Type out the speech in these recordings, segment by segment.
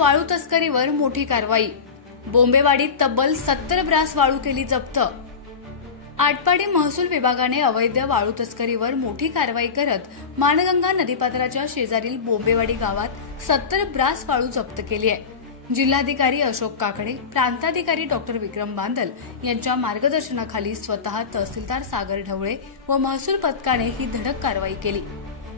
वाळू तस्करीवर मोठी कारवाई। बोंबेवाडीत तब्बल 70 ब्रास वाळू केली जप्त। आटपाडी महसूल विभागाने अवैध वाळू तस्करीवर मोठी कारवाई करत माणगंगा नदीपात्राच्या शेजारील बोंबेवाडी गावात 70 ब्रास वाळू जप्त केली आहे। जिल्हाधिकारी अशोक काकडे, प्रांताधिकारी डॉक्टर विक्रम बांदल यांच्या मार्गदर्शनाखाली स्वतः तहसीलदार सागर ढवळे व महसूल पथकाने ही धडक कारवाई केली।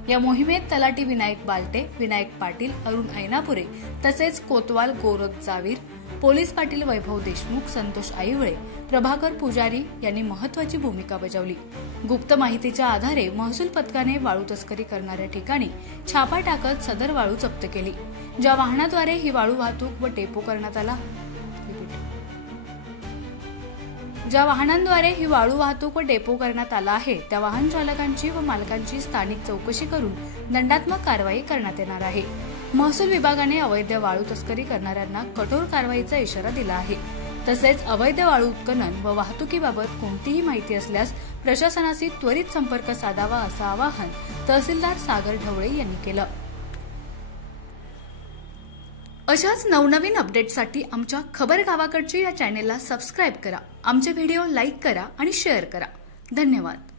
या मोहिमेत तलाठी विनायक बालटे, विनायक पाटील, अरुण ऐनापुरे तसेच कोतवाल गोरख जावीर, पोलीस पाटील वैभव देशमुख, संतोष आईवळे, प्रभाकर पुजारी यांनी महत्वाची भूमिका बजावली। गुप्त माहितीच्या आधारे महसूल पथकाने वाळू तस्करी करणाऱ्या ठिकाणी छापा टाकत सदर वाळू जप्त केली। ज्या वाहनाद्वारे ही वाळू वाहतूक व डेपो करण्यात आला आहे त्या वाहन चालकांची व मालकांची स्थानिक चौकशी करून दंडात्मक कारवाई करण्यात येणार आहे। महसूल विभागाने अवैध वाळू तस्करी करणाऱ्यांना कठोर कारवाईचा इशारा दिला आहे। तसेच अवैध वाळू उत्खनन व वाहतुकीबाबत कोणतीही माहिती असल्यास प्रशासनाशी त्वरित संपर्क साधावा असं आवाहन तहसीलदार सागर ढवळे यांनी केलं। अशाच नवनवीन अपडेट्ससाठी आमच्या खबर गावाकडची या चॅनेलला सबस्क्राइब करा, आमचे व्हिडिओ लाईक करा आणि शेअर करा। धन्यवाद।